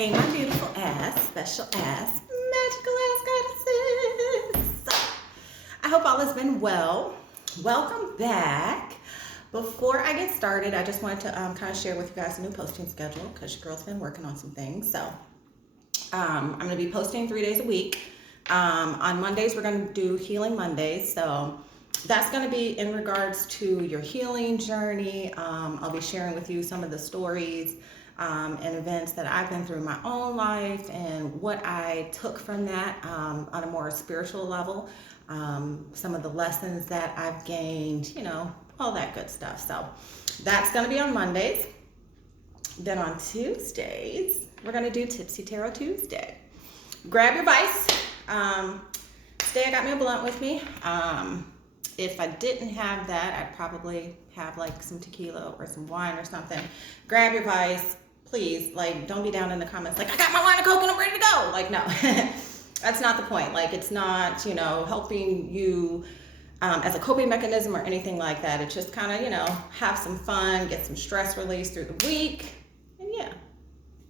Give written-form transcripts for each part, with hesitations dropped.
Hey, my beautiful ass, special ass, magical ass goddesses. I hope all has been well. Welcome back. Before I get started, I just wanted to kind of share with you guys a new posting schedule because your girl's been working on some things. So I'm going to be posting 3 days a week. On Mondays, we're going to do Healing Mondays. So that's going to be in regards to your healing journey. I'll be sharing with you some of the stories and events that I've been through in my own life and what I took from that on a more spiritual level. Some of the lessons that I've gained, you know, all that good stuff. So that's going to be on Mondays. Then on Tuesdays, we're going to do Tipsy Tarot Tuesday. Grab your vice. Today I got me a blunt with me. If I didn't have that, I'd probably have like some tequila or some wine or something. Grab your vice. Please, like, don't be down in the comments like, I got my wine and coke and I'm ready to go. Like, no, that's not the point. Like, it's not, you know, helping you as a coping mechanism or anything like that. It's just kind of, you know, have some fun, get some stress release through the week, and yeah,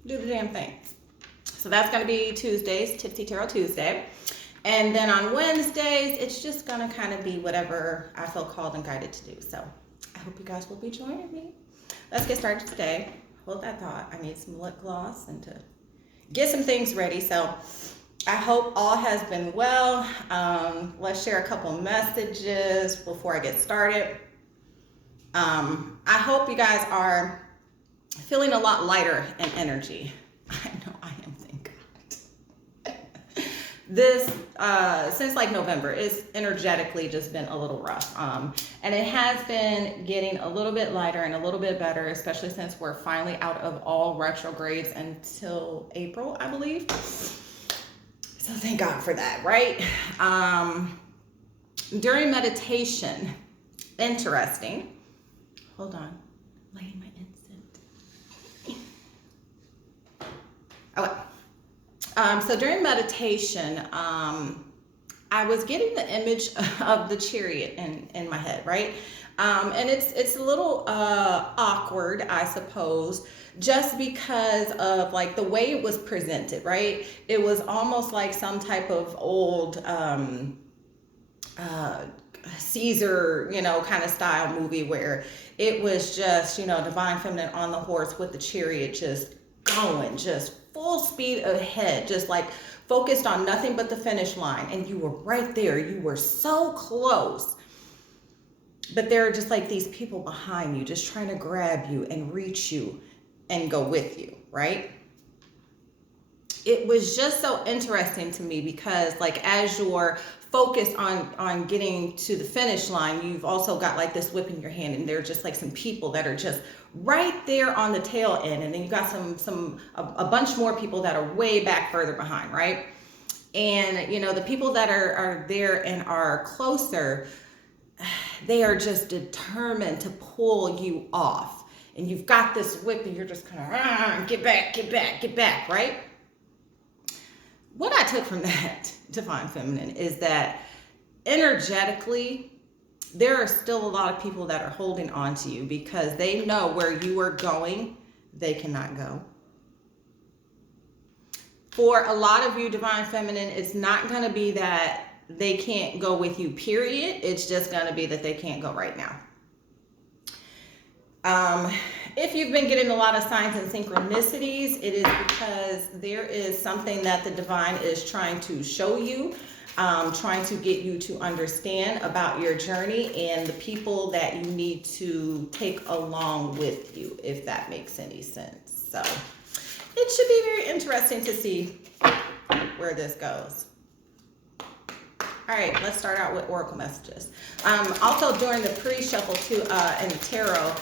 do the damn thing. So that's going to be Tuesdays, Tipsy Tarot Tuesday. And then on Wednesdays, it's just going to kind of be whatever I feel called and guided to do. So I hope you guys will be joining me. Let's get started today. Hold that thought. I need some lip gloss and to get some things ready. So I hope all has been well. Let's share a couple messages before I get started. I hope you guys are feeling a lot lighter in energy. I know I am, thank God. This, since like November, it's energetically just been a little rough. And it has been getting a little bit lighter and a little bit better, especially since we're finally out of all retrogrades until April, I believe. So thank God for that, right? During meditation, interesting. Hold on, lighting my incense. Okay. So during meditation, I was getting the image of the chariot in my head, right? And it's a little awkward, I suppose, just because of like the way it was presented, right? It was almost like some type of old Caesar, you know, kind of style movie where it was just, you know, divine feminine on the horse with the chariot just going, just full speed ahead, just like focused on nothing but the finish line. And you were right there. You were so close. But there are just like these people behind you just trying to grab you and reach you and go with you, right? It was just so interesting to me because like as you're focused on getting to the finish line, you've also got like this whip in your hand and there are just like some people that are just right there on the tail end, and then you got a bunch more people that are way back further behind, right? And you know, the people that are there and are closer, they are just determined to pull you off, and you've got this whip and you're just kind of get back, right? What I took from that divine feminine is that energetically there are still a lot of people that are holding on to you because they know where you are going, they cannot go. For a lot of you, divine feminine, it's not going to be that they can't go with you, period. It's just going to be that they can't go right now. If you've been getting a lot of signs and synchronicities, it is because there is something that the divine is trying to show you, trying to get you to understand about your journey and the people that you need to take along with you, if that makes any sense. So it should be very interesting to see where this goes. All right, let's start out with oracle messages. Also during the pre-shuffle too, in the tarot,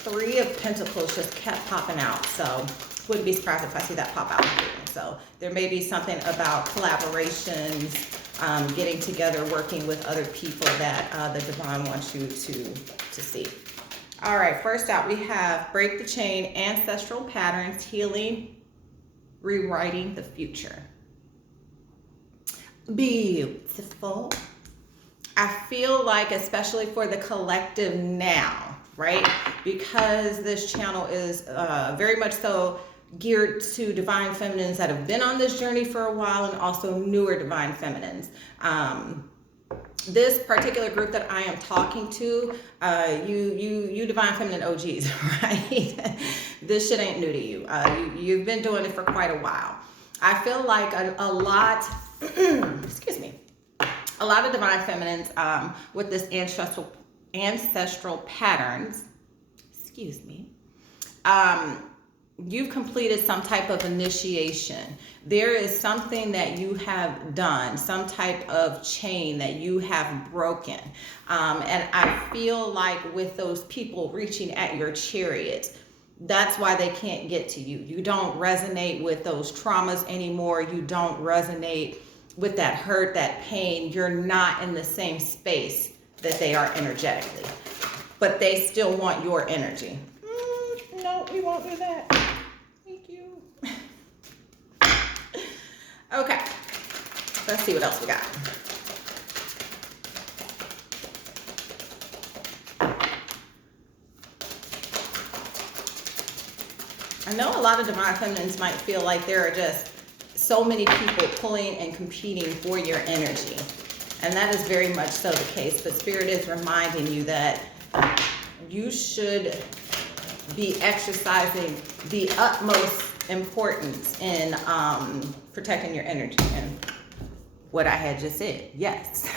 3 of Pentacles just kept popping out. So wouldn't be surprised if I see that pop out. So there may be something about collaborations, getting together, working with other people that the divine wants you to see. All right, first out we have break the chain, ancestral patterns, healing, rewriting the future. Beautiful. I feel like, especially for the collective now, right? Because this channel is very much so geared to divine feminines that have been on this journey for a while, and also newer divine feminines. This particular group that I am talking to, you divine feminine OGs, right? This shit ain't new to you. You've been doing it for quite a while. I feel like a lot, excuse me, a lot of divine feminines with this ancestral patterns, excuse me, you've completed some type of initiation. There is something that you have done, some type of chain that you have broken. And I feel like with those people reaching at your chariot, that's why they can't get to you. You don't resonate with those traumas anymore. You don't resonate with that hurt, that pain. You're not in the same space that they are energetically, but they still want your energy. No, we won't do that. Thank you. Okay, let's see what else we got. I know a lot of divine feminines might feel like there are just so many people pulling and competing for your energy. And that is very much so the case. But Spirit is reminding you that you should be exercising the utmost importance in protecting your energy. And what I had just said, yes.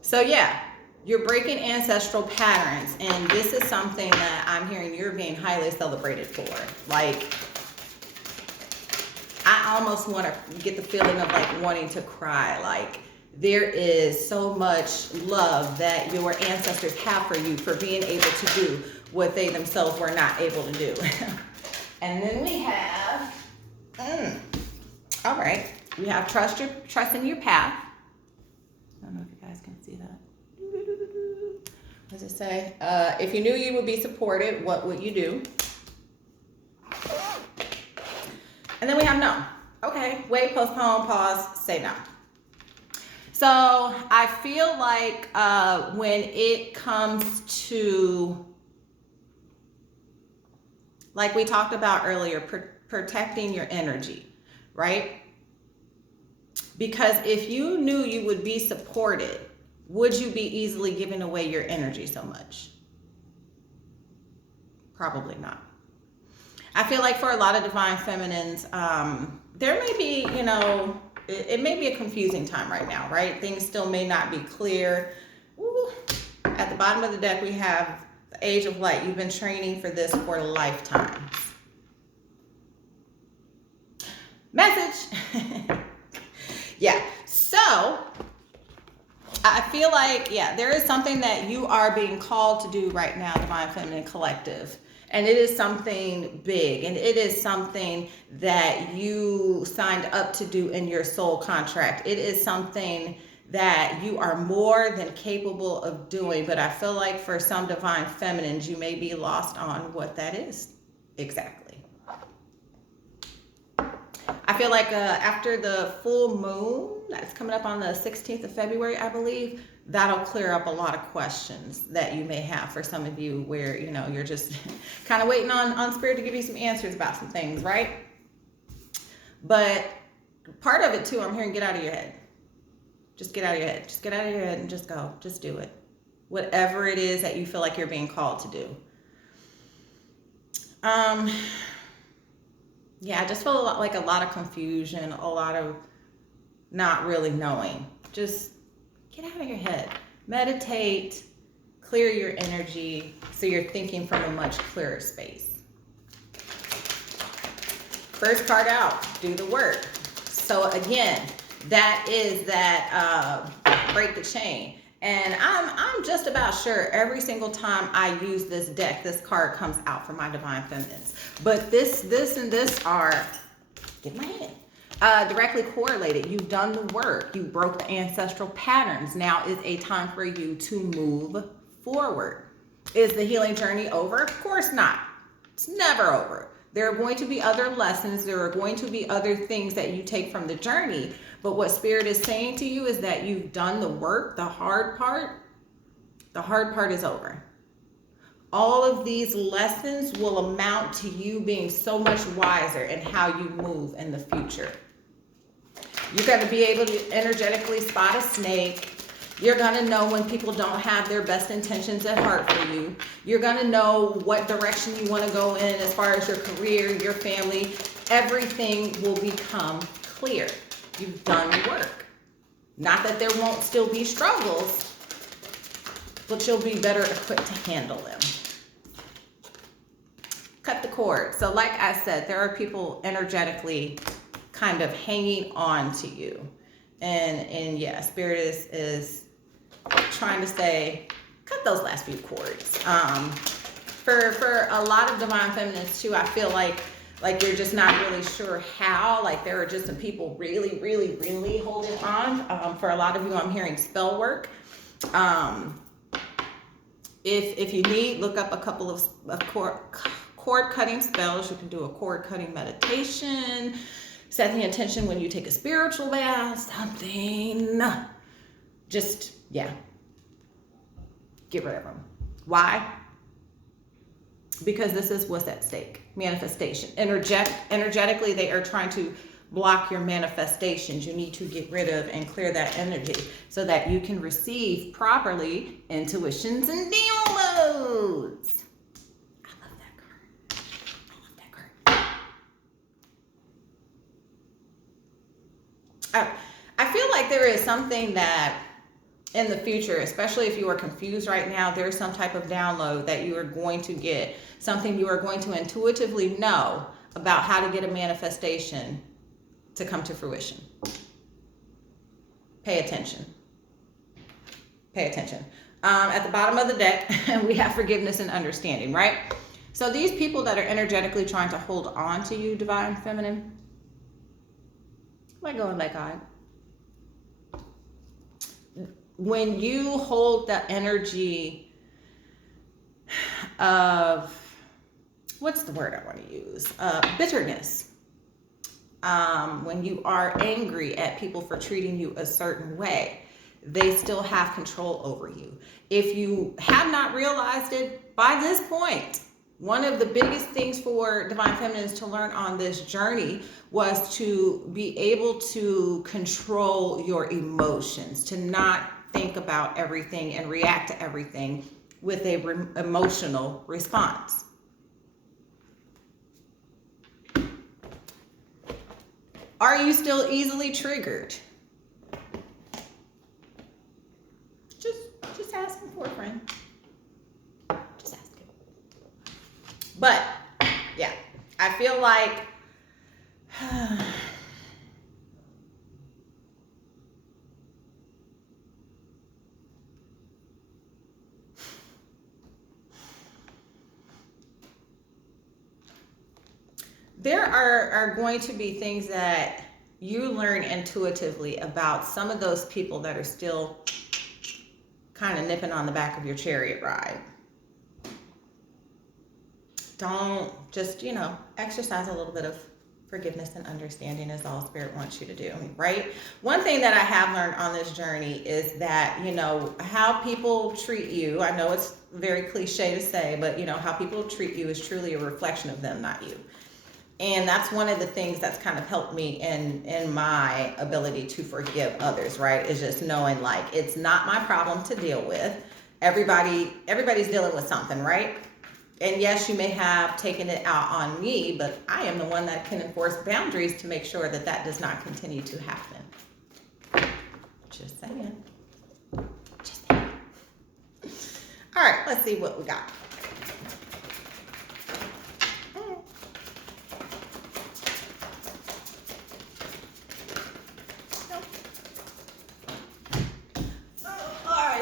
So yeah, you're breaking ancestral patterns, and this is something that I'm hearing you're being highly celebrated for. Like, I almost want to get the feeling of like wanting to cry. Like, there is so much love that your ancestors have for you for being able to do what they themselves were not able to do. And then we have, all right, we have trust in your path. I don't know if you guys can see that. What does it say? If you knew you would be supported, what would you do? And then we have no. Okay, wait, postpone, pause, say no. So I feel like when it comes to, like we talked about earlier, protecting your energy, right? Because if you knew you would be supported, would you be easily giving away your energy so much? Probably not. I feel like for a lot of divine feminines, there may be, you know, it may be a confusing time right now, right? Things still may not be clear. Ooh. At the bottom of the deck, we have the Age of Light. You've been training for this for lifetimes. Message. Yeah. So I feel like, yeah, there is something that you are being called to do right now, Divine Feminine Collective. And it is something big, and it is something that you signed up to do in your soul contract. It is something that you are more than capable of doing, but I feel like for some divine feminines, you may be lost on what that is exactly. I feel like after the full moon that's coming up on the 16th of February, I believe, that'll clear up a lot of questions that you may have for some of you where, you know, you're just kind of waiting on Spirit to give you some answers about some things, right? But part of it too, I'm hearing get out of your head. Just get out of your head. Just get out of your head and just go. Just do it. Whatever it is that you feel like you're being called to do. Yeah, I just feel like a lot of confusion, a lot of not really knowing. Just get out of your head. Meditate, clear your energy so you're thinking from a much clearer space. First card out, do the work. So again, that is that break the chain. And I'm just about sure every single time I use this deck, this card comes out for my divine feminines. But this and this are, get my hand, directly correlated. You've done the work. You broke the ancestral patterns. Now is a time for you to move forward. Is the healing journey over? Of course not. It's never over. There are going to be other lessons. There are going to be other things that you take from the journey. But what Spirit is saying to you is that you've done the work, the hard part is over. all of these lessons will amount to you being so much wiser in how you move in the future. You're going to be able to energetically spot a snake. You're going to know when people don't have their best intentions at heart for you. You're going to know what direction you want to go in as far as your career, your family. Everything will become clear. You've done the work. Not that there won't still be struggles, but you'll be better equipped to handle them. Cut the cord. So like I said, there are people energetically kind of hanging on to you. And yeah, Spirit is trying to say, cut those last few cords. For a lot of divine feminines too, I feel like you're just not really sure how. Like there are just some people really, really, really holding on. For a lot of you, I'm hearing spell work. If you need, look up a couple of cord cutting spells. You can do a cord cutting meditation. Set the intention when you take a spiritual bath, something. Just, yeah. Get rid of them. Why? Because this is what's at stake. Manifestation. Energetically, they are trying to block your manifestations. You need to get rid of and clear that energy so that you can receive properly intuitions and downloads. I love that card. I love that card. I feel like there is something that in the future, especially if you are confused right now, there's some type of download that you are going to get, something you are going to intuitively know about how to get a manifestation to come to fruition. Pay attention. Pay attention. At the bottom of the deck, we have forgiveness and understanding, right? So these people that are energetically trying to hold on to you, divine feminine, let go and let God. When you hold the energy of, what's the word I want to use? Bitterness. When you are angry at people for treating you a certain way, they still have control over you. If you have not realized it by this point, one of the biggest things for divine feminines to learn on this journey was to be able to control your emotions, to not think about everything and react to everything with a emotional response. Are you still easily triggered? Just asking for a friend. Just asking. But yeah, I feel like there are going to be things that you learn intuitively about some of those people that are still kind of nipping on the back of your chariot ride. Don't just, exercise a little bit of forgiveness and understanding is all Spirit wants you to do, right? One thing that I have learned on this journey is that, how people treat you, I know it's very cliche to say, but how people treat you is truly a reflection of them, not you. And that's one of the things that's kind of helped me in my ability to forgive others, right? Is just knowing like, it's not my problem to deal with. Everybody's dealing with something, right? And yes, you may have taken it out on me, but I am the one that can enforce boundaries to make sure that that does not continue to happen. Just saying. Just saying. All right, let's see what we got.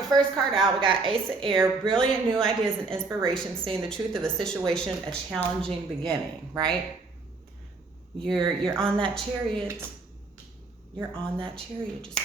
First card out, we got Ace of Air, brilliant new ideas and inspiration, seeing the truth of a situation, a challenging beginning, right? You're on that chariot. You're on that chariot, just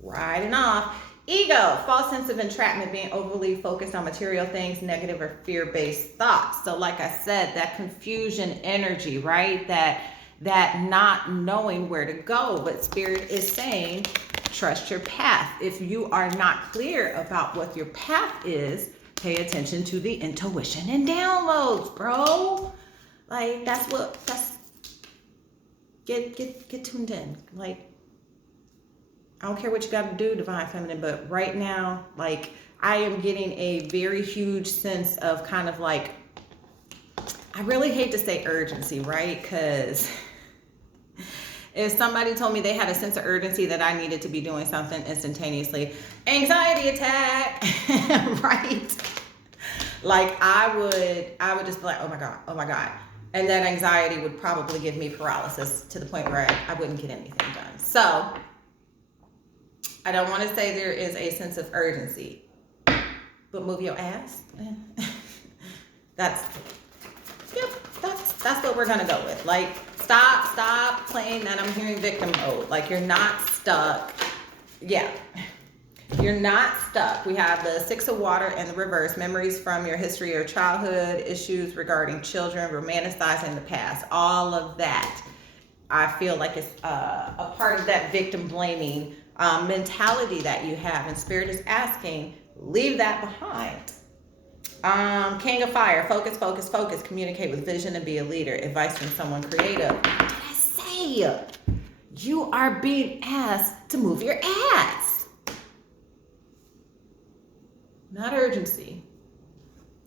riding off. Ego, false sense of entrapment, being overly focused on material things, negative or fear-based thoughts. So like I said, that confusion energy, right? That not knowing where to go, but Spirit is saying, trust your path. If you are not clear about what your path is, Pay attention to the intuition and downloads, bro. Like, get tuned in. Like, I don't care what you got to do, Divine Feminine, but right now, like, I am getting a very huge sense of kind of like, I really hate to say urgency, right? Because if somebody told me they had a sense of urgency that I needed to be doing something instantaneously, anxiety attack, right? Like, I would just be like, oh my God. And that anxiety would probably give me paralysis to the point where I wouldn't get anything done. So I don't want to say there is a sense of urgency, but move your ass. That's what we're gonna go with. Like, stop playing that I'm hearing victim mode. Like, you're not stuck. Yeah, you're not stuck. We have the Six of Water in the reverse, memories from your history or childhood, issues regarding children, romanticizing the past, all of that. I feel like it's a part of that victim blaming mentality that you have, and Spirit is asking, leave that behind. King of Fire, focus, communicate with vision and be a leader. Advice from someone creative. What did I say? You are being asked to move your ass. Not urgency.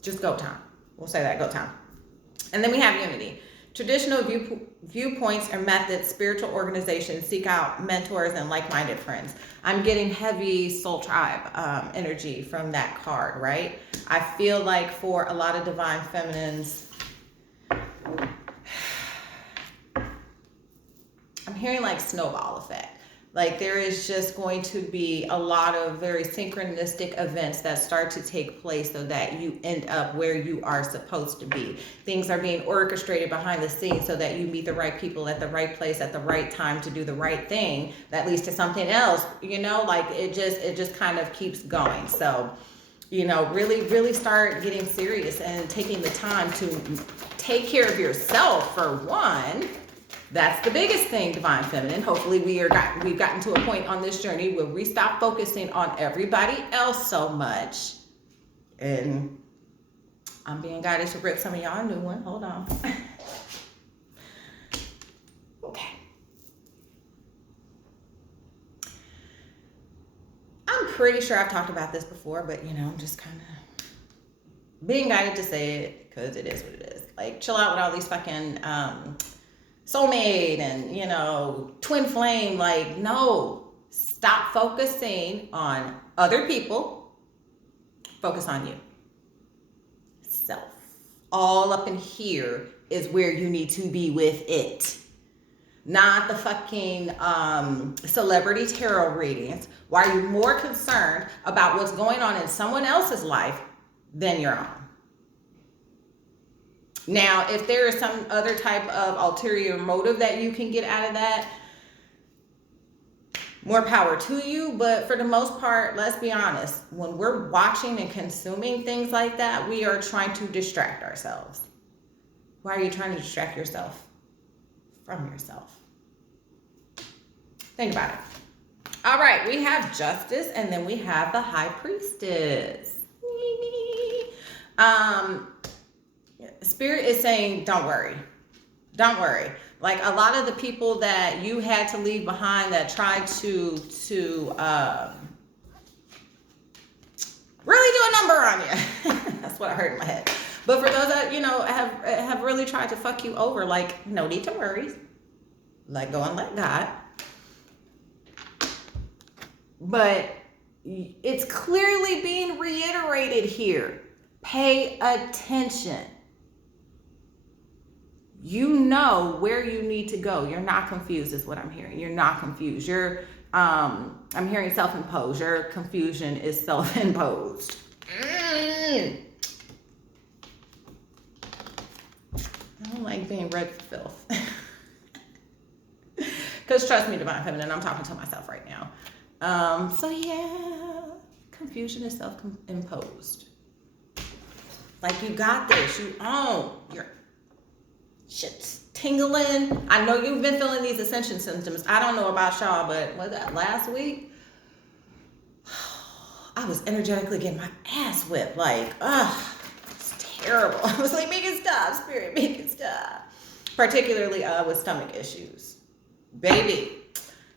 Just go time. We'll say that, go time. And then we have unity. Traditional viewpoints or methods, spiritual organizations, seek out mentors and like-minded friends. I'm getting heavy soul tribe energy from that card, right? I feel like for a lot of Divine Feminines, I'm hearing like snowball effect. Like, there is just going to be a lot of very synchronistic events that start to take place so that you end up where you are supposed to be. Things are being orchestrated behind the scenes so that you meet the right people at the right place at the right time to do the right thing that leads to something else, you know, like it just kind of keeps going. So, you know, really start getting serious and taking the time to take care of yourself for one. That's the biggest thing, Divine Feminine. Hopefully we've gotten to a point on this journey where we stop focusing on everybody else so much. And I'm being guided to rip some of y'all a new one. Hold on. Okay. I'm pretty sure I've talked about this before, but you know, I'm just kind of being guided to say it because it is what it is. Like, chill out with all these fucking soulmate and, you know, twin flame. Like, no, stop focusing on other people. Focus on you. Self. All up in here is where you need to be with it. Not the fucking celebrity tarot readings. Why are you more concerned about what's going on in someone else's life than your own? Now, if there is some other type of ulterior motive that you can get out of that, more power to you. But for the most part, let's be honest, when we're watching and consuming things like that, we are trying to distract ourselves. Why are you trying to distract yourself from yourself? Think about it. All right, we have Justice, and then we have the High Priestess. Spirit is saying, don't worry. Don't worry. Like, a lot of the people that you had to leave behind that tried to really do a number on you. That's what I heard in my head. But for those that, you know, have really tried to fuck you over, like, no need to worry. Let go and let God. But it's clearly being reiterated here. Pay attention. You know where you need to go. You're not confused is what I'm hearing. You're not confused. I'm hearing self-imposed. Your confusion is self-imposed. I don't like being read for filth. Because trust me, Divine Feminine, I'm talking to myself right now. So yeah, confusion is self-imposed. Like, you got this. You own your shit's tingling. I know you've been feeling these ascension symptoms. I don't know about y'all, but was that last week? I was energetically getting my ass whipped. Like, it's terrible. I was like, make it stop, Spirit, make it stop. Particularly with stomach issues. Baby.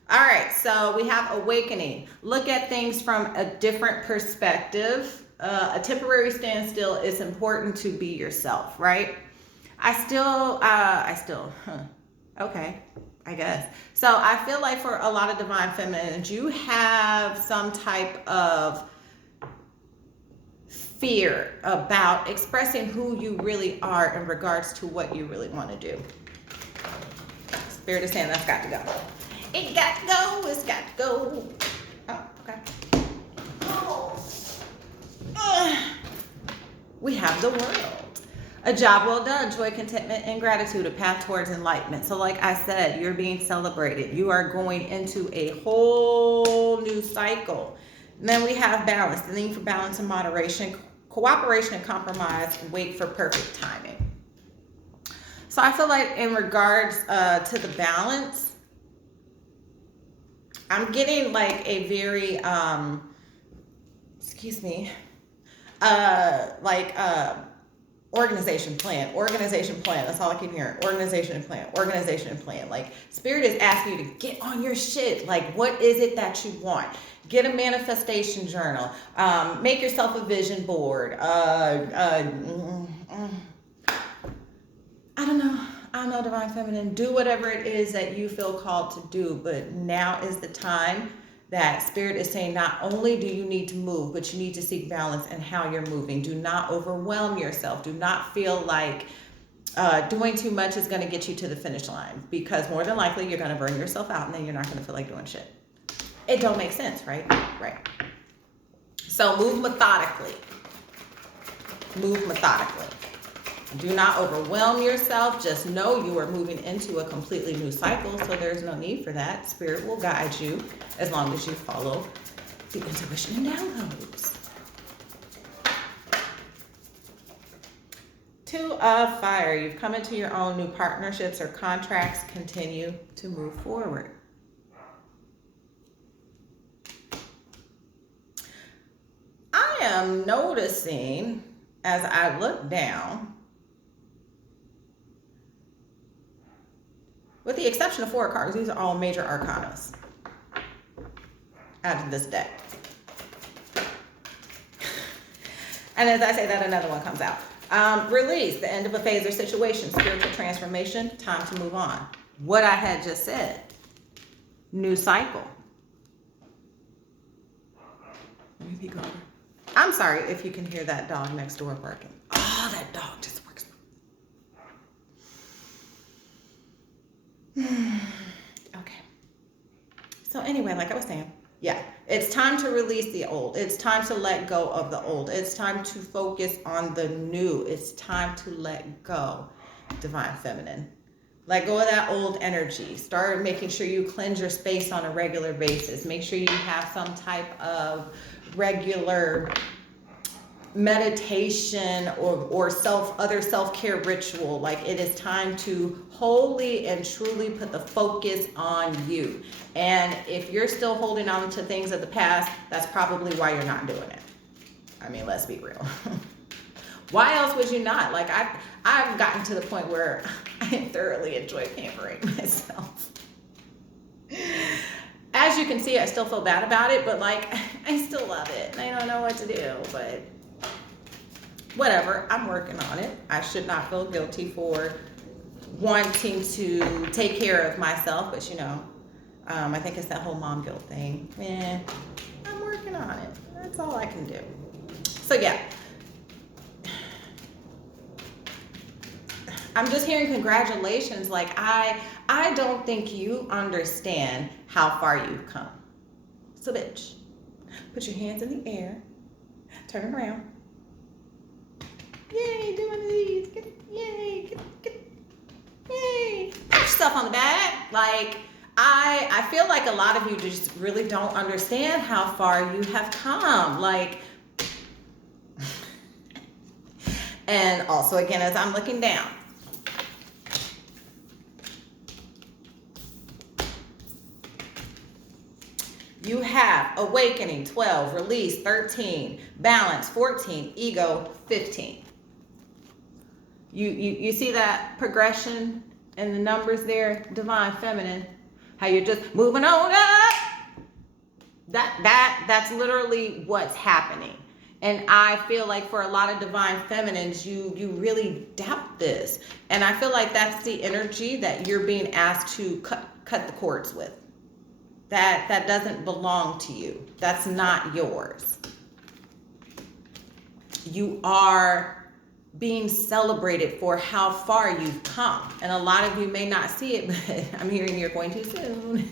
All right, so we have awakening. Look at things from a different perspective. A temporary standstill is important to be yourself, right? Okay, I guess. So I feel like for a lot of divine feminines, you have some type of fear about expressing who you really are in regards to what you really want to do. Spirit is saying that's got to go. It got to go. It's got to go. Oh, okay. We have the world. A job well done, joy, contentment, and gratitude, a path towards enlightenment. So like I said, you're being celebrated. You are going into a whole new cycle. And then we have balance, the need for balance and moderation, cooperation and compromise, wait for perfect timing. So I feel like in regards to the balance, I'm getting like a very, organization plan. That's all I keep hearing. Organization plan. Like Spirit is asking you to get on your shit. Like, what is it that you want? Get a manifestation journal. Make yourself a vision board. I don't know, Divine Feminine. Do whatever it is that you feel called to do. But now is the time that Spirit is saying not only do you need to move, but you need to seek balance in how you're moving. Do not overwhelm yourself. Do not feel like doing too much is going to get you to the finish line, because more than likely you're going to burn yourself out and then you're not going to feel like doing shit. It don't make sense, right? Right. So move methodically. Do not overwhelm yourself. Just know you are moving into a completely new cycle, so there's no need for that. Spirit will guide you as long as you follow the intuition and downloads. Two of fire. You've come into your own. New partnerships or contracts continue to move forward. I am noticing as I look down, with the exception of 4 cards, these are all major arcanas out of this deck. And as I say that, another one comes out. Release, the end of a phase or situation, spiritual transformation, time to move on. What I had just said, new cycle. Let me peek over. I'm sorry if you can hear that dog next door barking. Oh, that dog just works. Okay. So anyway, like I was saying, yeah, it's time to release the old. It's time to let go of the old. It's time to focus on the new. It's time to let go, Divine Feminine. Let go of that old energy. Start making sure you cleanse your space on a regular basis. Make sure you have some type of regular meditation or other self-care ritual. Like, it is time to wholly and truly put the focus on you. And if you're still holding on to things of the past, that's probably why you're not doing it. I mean, let's be real. Why else would you not? Like, I've gotten to the point where I thoroughly enjoy pampering myself. As you can see, I still feel bad about it, but like, I still love it. And I don't know what to do, but whatever, I'm working on it. I should not feel guilty for wanting to take care of myself, but you know, I think it's that whole mom guilt thing. I'm working on it. That's all I can do. So yeah. I'm just hearing congratulations. Like, I don't think you understand how far you've come. So bitch, put your hands in the air, turn around. Yay, do one of these. Yay. Pat yourself on the back. Like, I feel like a lot of you just really don't understand how far you have come. Like, and also, again, as I'm looking down, You have awakening, 12, release, 13, balance, 14, ego, 15. You see that progression in the numbers there, divine feminine, how you're just moving on up. That's literally what's happening. And I feel like for a lot of divine feminines, you really doubt this. And I feel like that's the energy that you're being asked to cut the cords with. That doesn't belong to you. That's not yours. You are being celebrated for how far you've come. And a lot of you may not see it, but I'm hearing you're going too soon.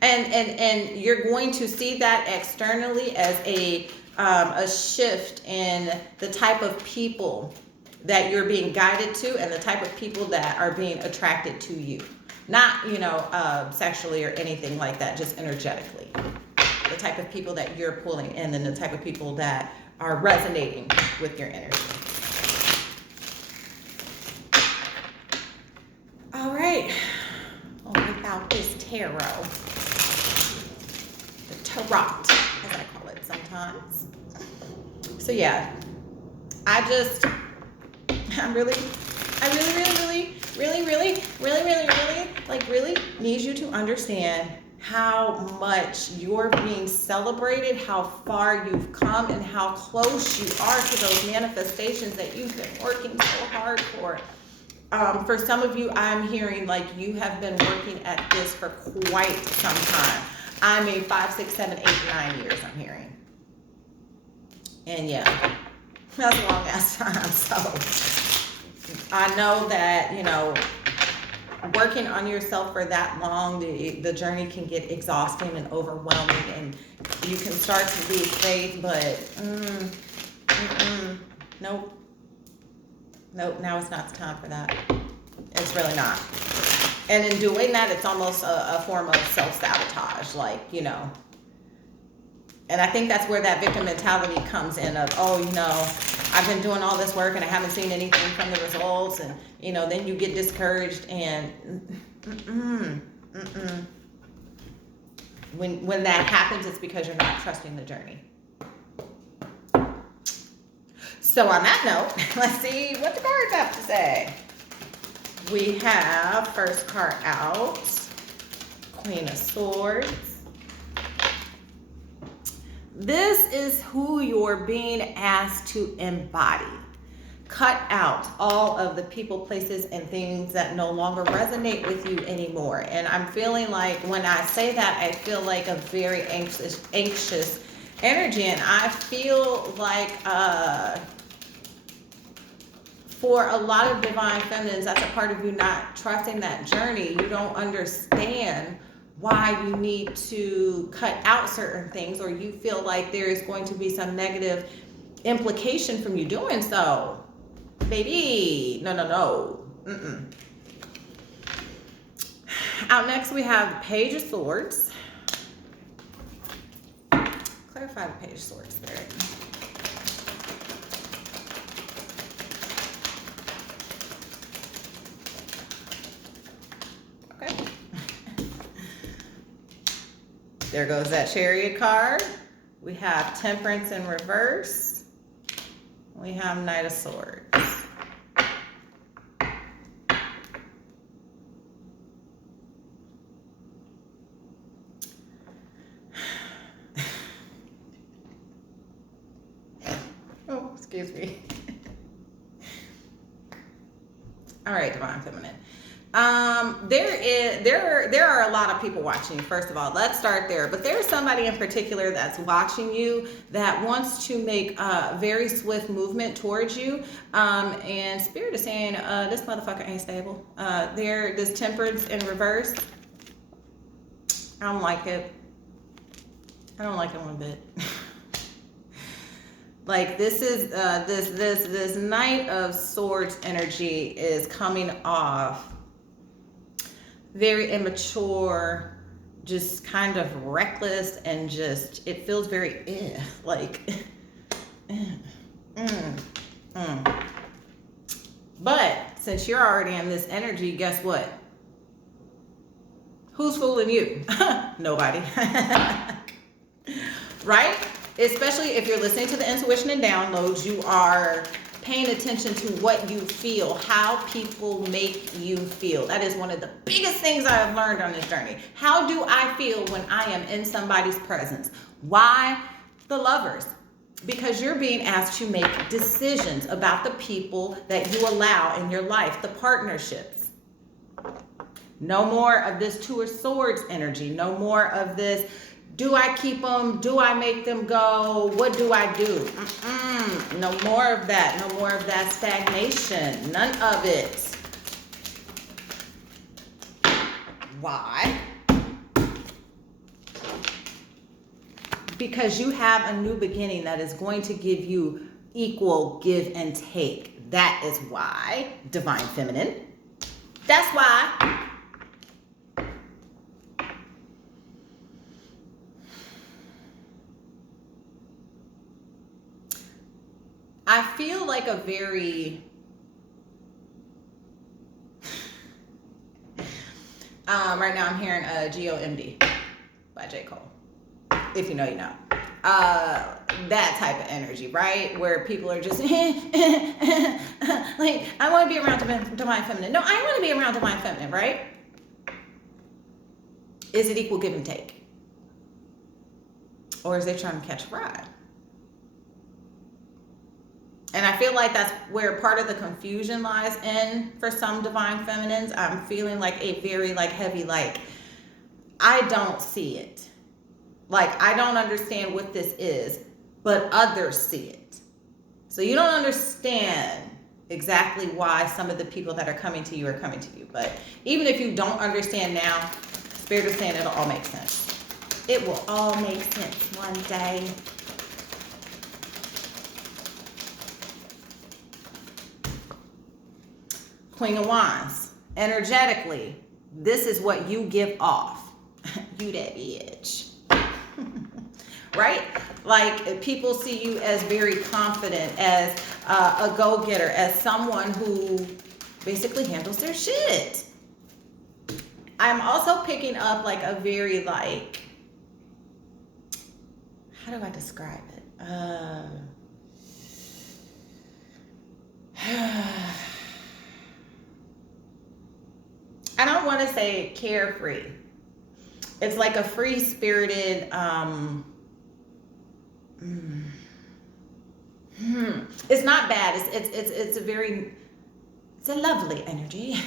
And you're going to see that externally as a shift in the type of people that you're being guided to and the type of people that are being attracted to you. Not, sexually or anything like that, just energetically. The type of people that you're pulling in and the type of people that are resonating with your energy. All right. Without this tarot. The tarot, as I call it sometimes. So yeah, I really need you to understand how much you're being celebrated, how far you've come, and how close you are to those manifestations that you've been working so hard for. For some of you, I'm hearing like you have been working at this for quite some time. I mean, 5, 6, 7, 8, 9 years, I'm hearing. And yeah, that's a long ass time. So I know that, working on yourself for that long, the journey can get exhausting and overwhelming, and you can start to lose faith, but nope, now it's not the time for that. It's really not. And in doing that, it's almost a form of self-sabotage, and I think that's where that victim mentality comes in of, I've been doing all this work and I haven't seen anything from the results, and then you get discouraged, and when that happens, it's because you're not trusting the journey. So on that note, let's see what the cards have to say. We have first card out, Queen of Swords. This is who you're being asked to embody. Cut out all of the people, places, and things that no longer resonate with you anymore. And I'm feeling like when I say that, I feel like a very anxious energy. And I feel like for a lot of divine feminines, that's a part of you not trusting that journey. You don't understand why you need to cut out certain things, or you feel like there is going to be some negative implication from you doing so. Baby, no. Out next, we have the Page of Swords. Clarify the Page of Swords, Spirit. Okay. There goes that Chariot card. We have Temperance in reverse. We have Knight of Swords. Oh, excuse me. All right, Divine Feminine. There are a lot of people watching you. First of all, let's start there. But there's somebody in particular that's watching you that wants to make a very swift movement towards you. And Spirit is saying, this motherfucker ain't stable. This Temperance in reverse. I don't like it. I don't like it one bit. Like this is this Knight of Swords energy is coming off very immature, just kind of reckless, and just it feels very But since you're already in this energy, guess what? Who's fooling you? Nobody. Right? Especially if you're listening to the intuition and downloads, you are paying attention to what you feel, how people make you feel. That is one of the biggest things I have learned on this journey. How do I feel when I am in somebody's presence? Why? The Lovers. Because you're being asked to make decisions about the people that you allow in your life, the partnerships. No more of this Two of Swords energy. No more of this, do I keep them? Do I make them go? What do I do? No more of that. No more of that stagnation. None of it. Why? Because you have a new beginning that is going to give you equal give and take. That is why, Divine Feminine. That's why. I feel like a very right now I'm hearing GOMD by J. Cole. If you know, you know. That type of energy, right? Where people are just like, I want to be around Divine Feminine. No, I want to be around Divine Feminine, right? Is it equal give and take? Or is they trying to catch a ride? And I feel like that's where part of the confusion lies in for some Divine Feminines. I'm feeling like a very heavy, I don't see it. I don't understand what this is, but others see it. So you don't understand exactly why some of the people that are coming to you are coming to you. But even if you don't understand now, Spirit is saying it'll all make sense. It will all make sense one day. Queen of Wands, energetically, this is what you give off. You that bitch. Right? People see you as very confident, as a go-getter, as someone who basically handles their shit. I'm also picking up a very how do I describe it? I don't want to say carefree. It's like a free-spirited, it's not bad. It's a lovely energy.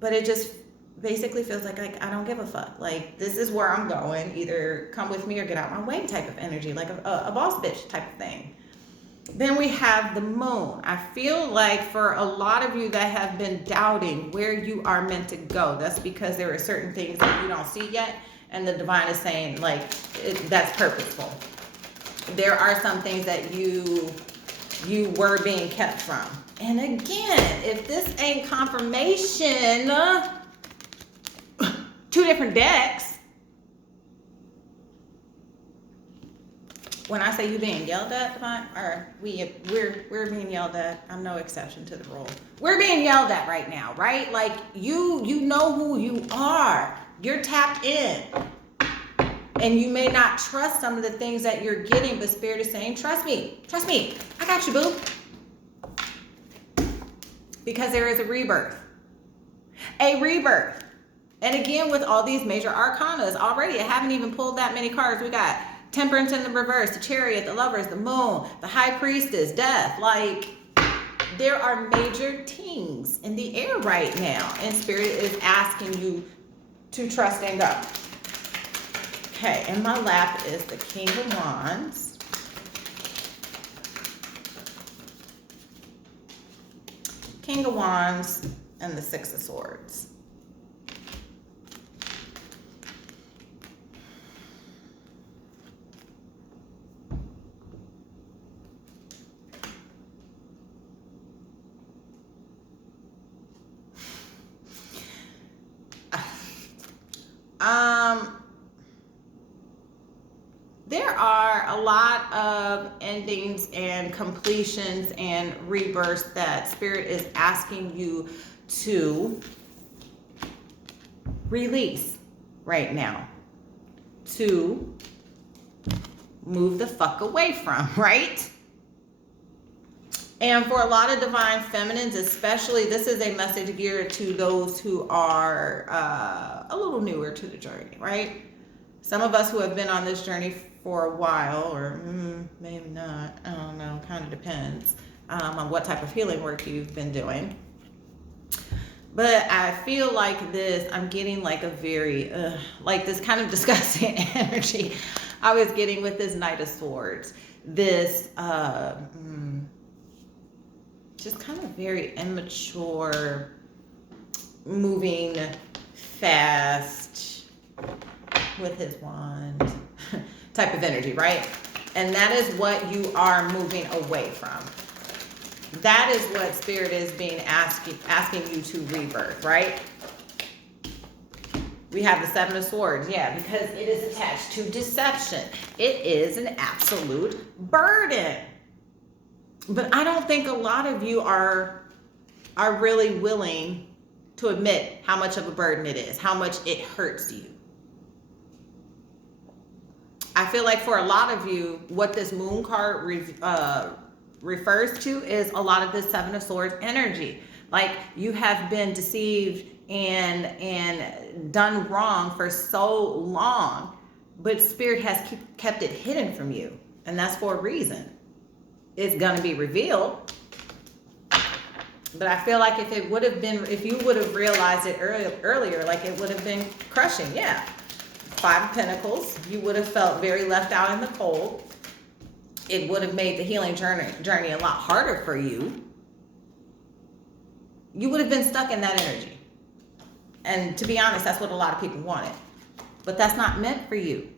But it just basically feels like I don't give a fuck. This is where I'm going. Either come with me or get out my way type of energy, like a boss bitch type of thing. Then we have the Moon. I feel like for a lot of you that have been doubting where you are meant to go, that's because there are certain things that you don't see yet, and the Divine is saying that's purposeful. There are some things that you were being kept from. And again, if this ain't confirmation, 2 different decks. When I say you being yelled at, Divine, or we're being yelled at, I'm no exception to the rule. We're being yelled at right now, right? You know who you are. You're tapped in. And you may not trust some of the things that you're getting, but Spirit is saying, trust me, I got you, boo. Because there is a rebirth. A rebirth. And again, with all these major arcanas, already I haven't even pulled that many cards. We got Temperance in the reverse, the Chariot, the Lovers, the Moon, the High Priestess, Death. There are major things in the air right now. And Spirit is asking you to trust and go. Okay, in my lap is the King of Wands. King of Wands and the Six of Swords. There are a lot of endings and completions and rebirths that Spirit is asking you to release right now, to move the fuck away from, right? And for a lot of divine feminines, especially, this is a message geared to those who are a little newer to the journey, right? Some of us who have been on this journey for a while, or maybe not, I don't know, kind of depends on what type of healing work you've been doing. But I feel like this, I'm getting like a very, like this kind of disgusting energy I was getting with this Knight of Swords. This, just kind of very immature, moving fast with his wand type of energy, right? And that is what you are moving away from. That is what Spirit is being asking you to rebirth, right? We have the Seven of Swords, yeah, because it is attached to deception. It is an absolute burden. But I don't think a lot of you are really willing to admit how much of a burden it is, how much it hurts you. I feel like for a lot of you, what this Moon card refers to is a lot of this Seven of Swords energy. Like you have been deceived and done wrong for so long, but Spirit has kept it hidden from you, and that's for a reason. It's gonna be revealed. But I feel like if you would have realized it earlier, like it would have been crushing. Yeah. Five of Pentacles, you would have felt very left out in the cold. It would have made the healing journey a lot harder for you. You would have been stuck in that energy. And to be honest, that's what a lot of people wanted. But that's not meant for you.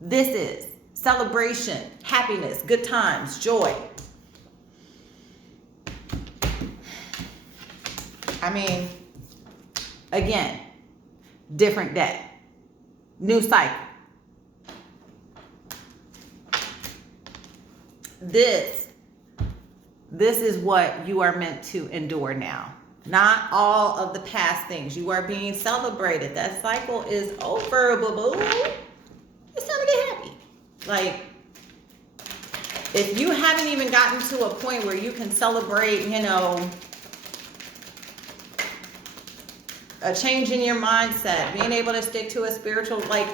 This is celebration, happiness, good times, joy. I mean, again, different day, new cycle. This is what you are meant to endure now. Not all of the past things. You are being celebrated. That cycle is over, boo-boo. It's time to get happy. Like, if you haven't even gotten to a point where you can celebrate, a change in your mindset, being able to stick to a spiritual, like,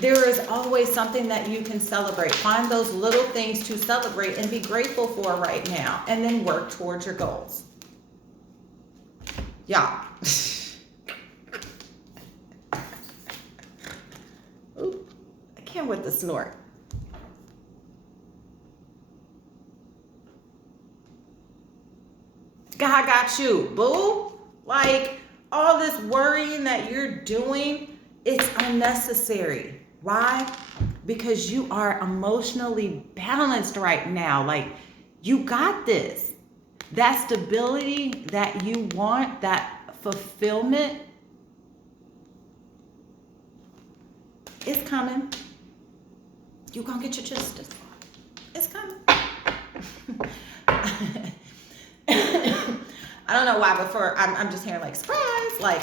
there is always something that you can celebrate. Find those little things to celebrate and be grateful for right now, and then work towards your goals. Y'all. Ooh, I can't with the snort. God got you, boo. Like, all this worrying that you're doing, it's unnecessary. Why? Because you are emotionally balanced right now. Like, you got this. That stability that you want, that fulfillment, is coming. You're going to get your justice. It's coming. I don't know why, but I'm just hearing like surprise. Like,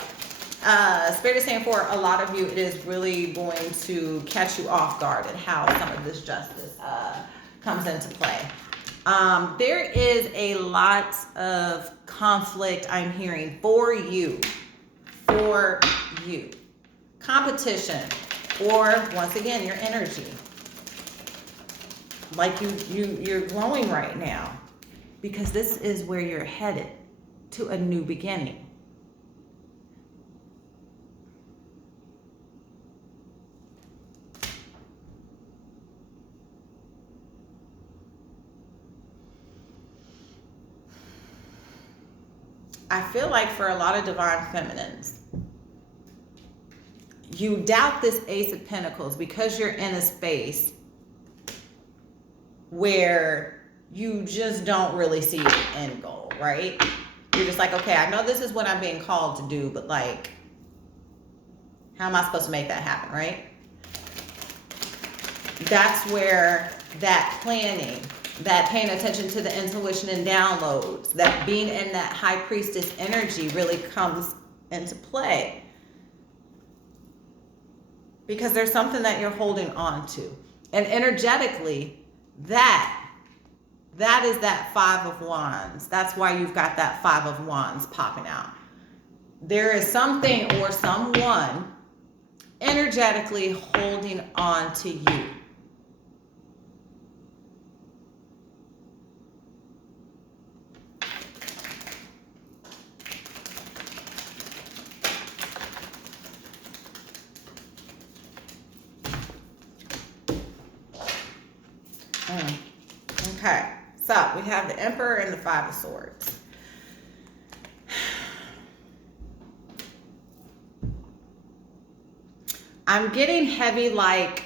Spirit is saying for a lot of you, it is really going to catch you off guard at how some of this justice comes into play. There is a lot of conflict I'm hearing for you. Competition, or once again, your energy. Like you're glowing right now because this is where you're headed, to a new beginning. I feel like for a lot of divine feminines, you doubt this Ace of Pentacles because you're in a space where you just don't really see the end goal, right? You're just like, okay, I know this is what I'm being called to do, but like, how am I supposed to make that happen, right? That's where that planning, that paying attention to the intuition and downloads, that being in that high priestess energy really comes into play. because there's something that you're holding on to. And energetically, that is that Five of Wands. That's why you've got that Five of Wands popping out. There is something or someone energetically holding on to you. Okay, so we have the Emperor and the Five of Swords. I'm getting heavy, like,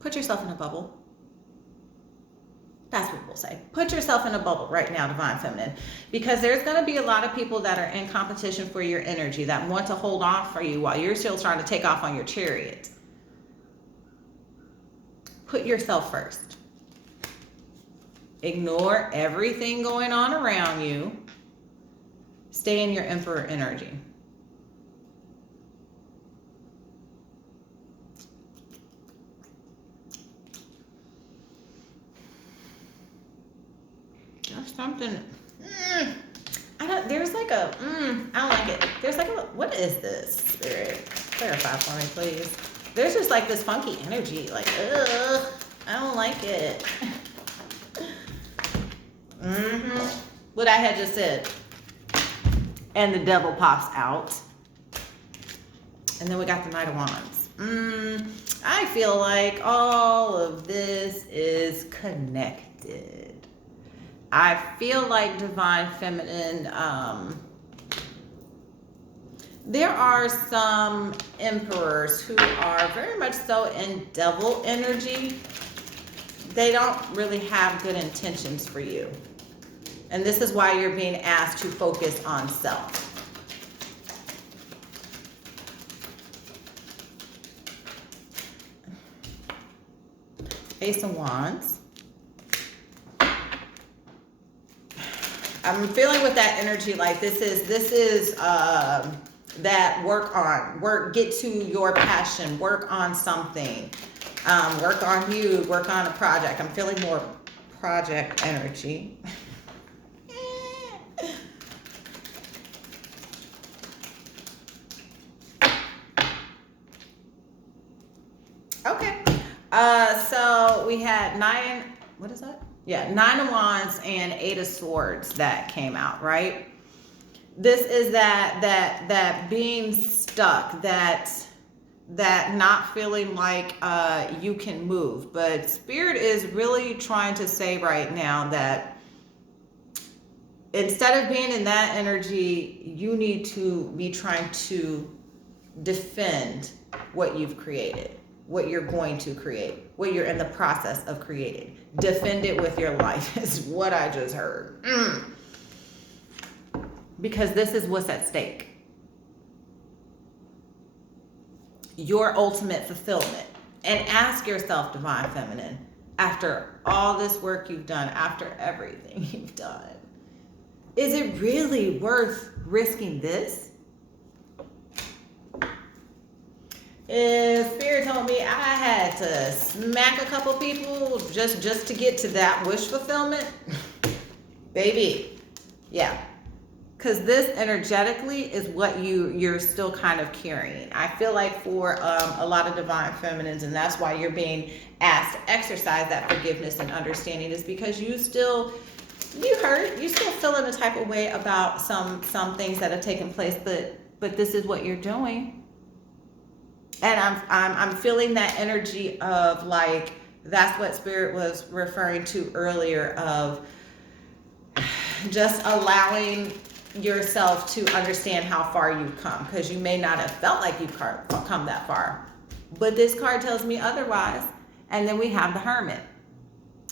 put yourself in a bubble. That's what we'll say. Put yourself in a bubble right now, Divine Feminine, because there's going to be a lot of people that are in competition for your energy that want to hold on for you while you're still trying to take off on your chariot. Put yourself first. Ignore everything going on around you. Stay in your Emperor energy. There's something. There's like a. I don't like it. There's like a. What is this, Spirit? Clarify for me, please. There's just like this funky energy. Like, ugh. I don't like it. What I had just said. And the Devil pops out. And then we got the Knight of Wands. I feel like all of this is connected. I feel like, Divine Feminine, there are some emperors who are very much so in devil energy. They don't really have good intentions for you. And this is why you're being asked to focus on self. Ace of Wands. I'm feeling with that energy like this is that work, get to your passion, work on something, work on you, work on a project. I'm feeling more project energy. Okay. So we had what is that? Yeah, Nine of Wands and Eight of Swords that came out, right? This is that being stuck, that not feeling like you can move. But Spirit is really trying to say right now that instead of being in that energy, you need to be trying to defend what you've created, what you're going to create, what you're in the process of creating. Defend it with your life is what I just heard. Because this is what's at stake. Your ultimate fulfillment. And ask yourself, Divine Feminine, after all this work you've done, after everything you've done, is it really worth risking this? If Spirit told me I had to smack a couple people just to get to that wish fulfillment, baby, yeah. Because this energetically is what you're still kind of carrying. I feel like for a lot of Divine Feminines, and that's why you're being asked to exercise that forgiveness and understanding, is because you still feeling a type of way about some things that have taken place, but this is what you're doing. And I'm feeling that energy of like, that's what Spirit was referring to earlier, of just allowing yourself to understand how far you've come, because you may not have felt like you've come that far, but this card tells me otherwise. And then we have the Hermit.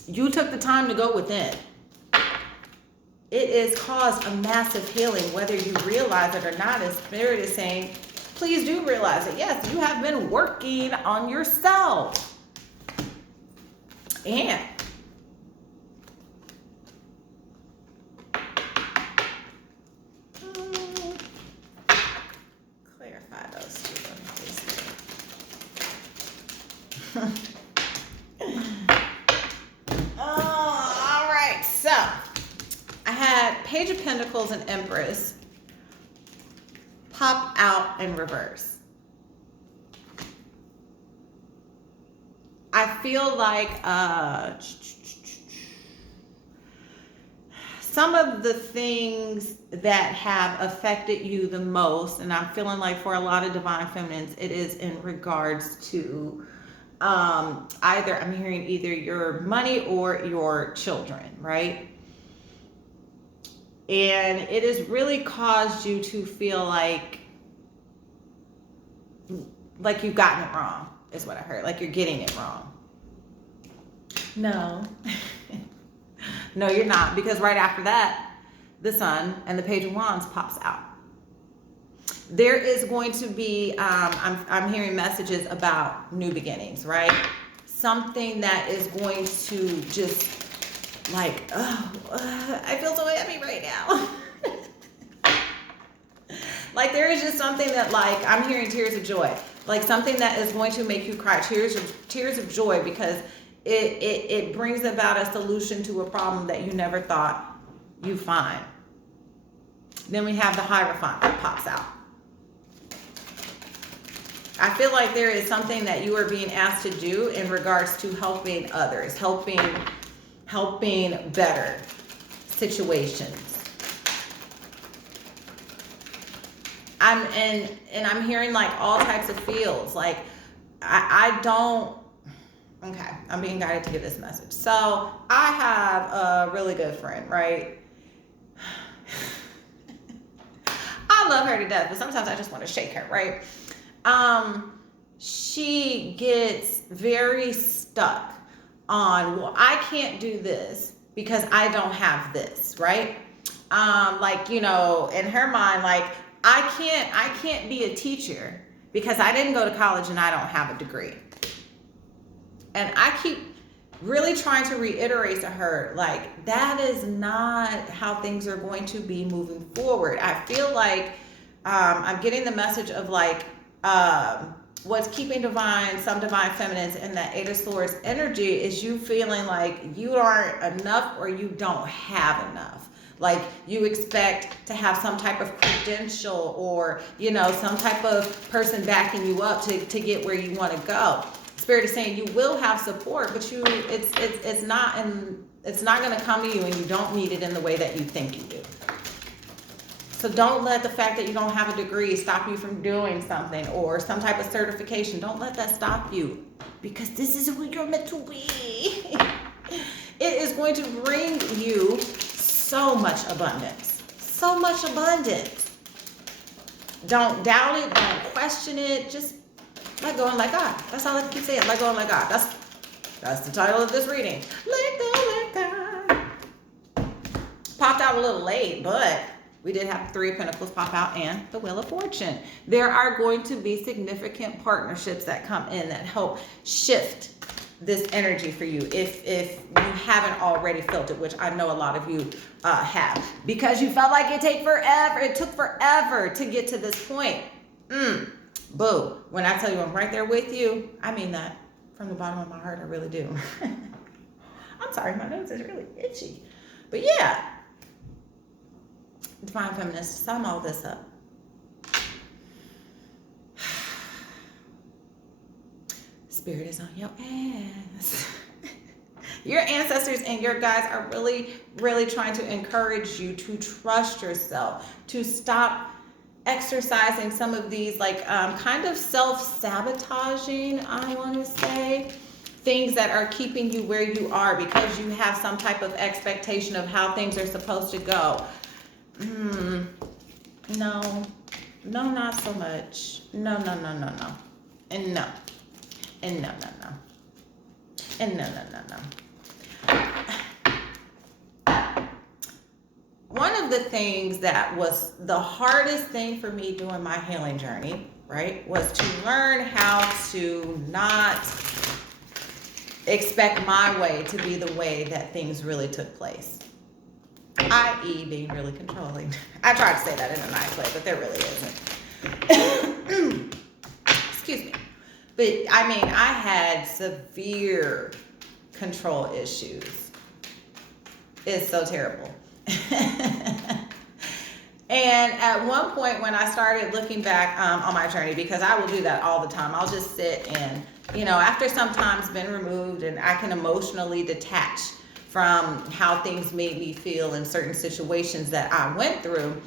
You took the time to go within. It has caused a massive healing, whether you realize it or not. As Spirit is saying, please do realize it. Yes, you have been working on yourself. And All right, so I had Page of Pentacles and Empress pop out in reverse. I feel like some of the things that have affected you the most, and I'm feeling like for a lot of divine feminines, it is in regards to I'm hearing either your money or your children, right? And it has really caused you to feel like you've gotten it wrong, is what I heard. Like you're getting it wrong. No. No, you're not. Because right after that, the Sun and the Page of Wands pops out. There is going to be, I'm hearing messages about new beginnings, right? Something that is going to just like, I feel so happy right now. Like there is just something that like, I'm hearing tears of joy. Like something that is going to make you cry, tears of joy, because it brings about a solution to a problem that you never thought you'd find. Then we have the Hierophant that pops out. I feel like there is something that you are being asked to do in regards to helping others, helping better situations. I'm hearing like all types of feels. Like okay, I'm being guided to give this message. So I have a really good friend, right? I love her to death, but sometimes I just want to shake her, right? She gets very stuck on, well, I can't do this because I don't have this, right? Like, you know, in her mind, like, I can't be a teacher because I didn't go to college and I don't have a degree. And I keep really trying to reiterate to her, like, that is not how things are going to be moving forward. I feel like I'm getting the message of like, what's keeping some divine feminines in that Eight of Swords energy is you feeling like you aren't enough or you don't have enough. Like you expect to have some type of credential or, you know, some type of person backing you up to get where you want to go. Spirit is saying you will have support, but it's not going to come to you and you don't need it in the way that you think you do. So don't let the fact that you don't have a degree stop you from doing something or some type of certification. Don't let that stop you, because this is who you're meant to be. It is going to bring you so much abundance. So much abundance. Don't doubt it. Don't question it. Just let go and let God. That's all I keep saying. Let go and let God. That's the title of this reading. Let go, let God. Popped out a little late, but we did have the Three of Pentacles pop out and the Wheel of Fortune. There are going to be significant partnerships that come in that help shift this energy for you if you haven't already felt it, which I know a lot of you have, because you felt like it took forever to get to this point. Boo. When I tell you I'm right there with you, I mean that from the bottom of my heart. I really do. I'm sorry, my nose is really itchy. But yeah, divine feminist, sum all this up. Spirit is on your ass. Your ancestors and your guides are really, really trying to encourage you to trust yourself, to stop exercising some of these like kind of self-sabotaging, I want to say, things that are keeping you where you are because you have some type of expectation of how things are supposed to go. No, not so much. No. And no. And no. And no. One of the things that was the hardest thing for me during my healing journey, right, was to learn how to not expect my way to be the way that things really took place. I.e. being really controlling. I tried to say that in a nice way, but there really isn't. Excuse me. But I mean, I had severe control issues. It's so terrible. And at one point when I started looking back on my journey, because I will do that all the time, I'll just sit and, after sometimes been removed and I can emotionally detach from how things made me feel in certain situations that I went through,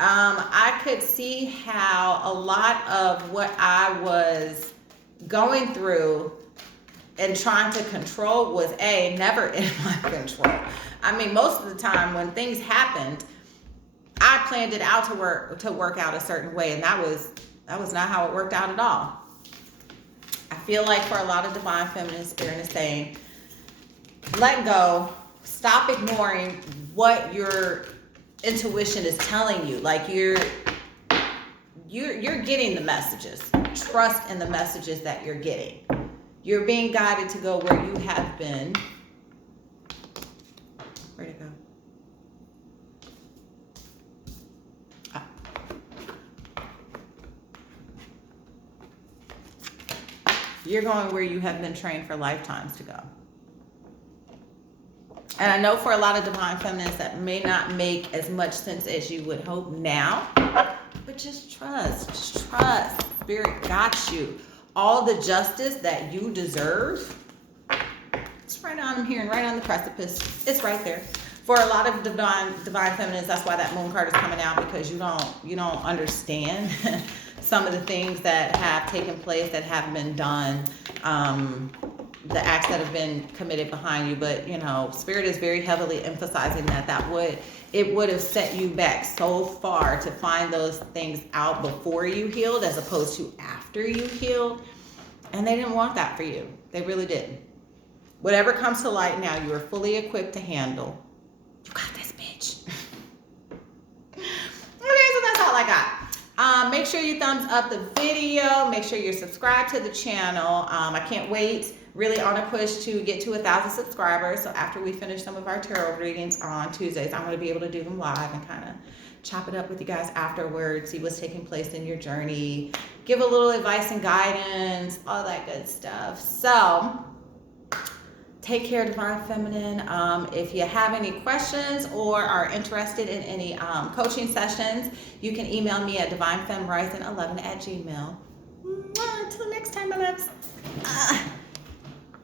I could see how a lot of what I was going through and trying to control was never in my control. I mean, most of the time when things happened, I planned it out to work out a certain way, and that was not how it worked out at all. I feel like for a lot of divine feminine, spirit is saying, let go, stop ignoring what your intuition is telling you. Like you're getting the messages. Trust in the messages that you're getting. You're being guided to go where you have been. Where'd it go? You're going where you have been trained for lifetimes to go. And I know for a lot of divine feminines that may not make as much sense as you would hope now, but just trust. Spirit got you. All the justice that you deserve, it's right on here and right on the precipice. It's right there. For a lot of divine feminines, that's why that moon card is coming out, because you don't understand some of the things that have taken place, that have been done, the acts that have been committed behind you. But Spirit is very heavily emphasizing that it would have set you back so far to find those things out before you healed as opposed to after you healed. And they didn't want that for you. They really didn't. Whatever comes to light now, you are fully equipped to handle. You got this, bitch. Okay, so that's all I got. Make sure you thumbs up the video. Make sure you're subscribed to the channel. I can't wait, really on a push to get to 1,000 subscribers. So after we finish some of our tarot readings on Tuesdays, I'm going to be able to do them live and kind of chop it up with you guys afterwards, see what's taking place in your journey, give a little advice and guidance, all that good stuff. So take care, divine feminine. If you have any questions or are interested in any coaching sessions, you can email me at divinefemrising11@gmail.com. Until next time, my loves.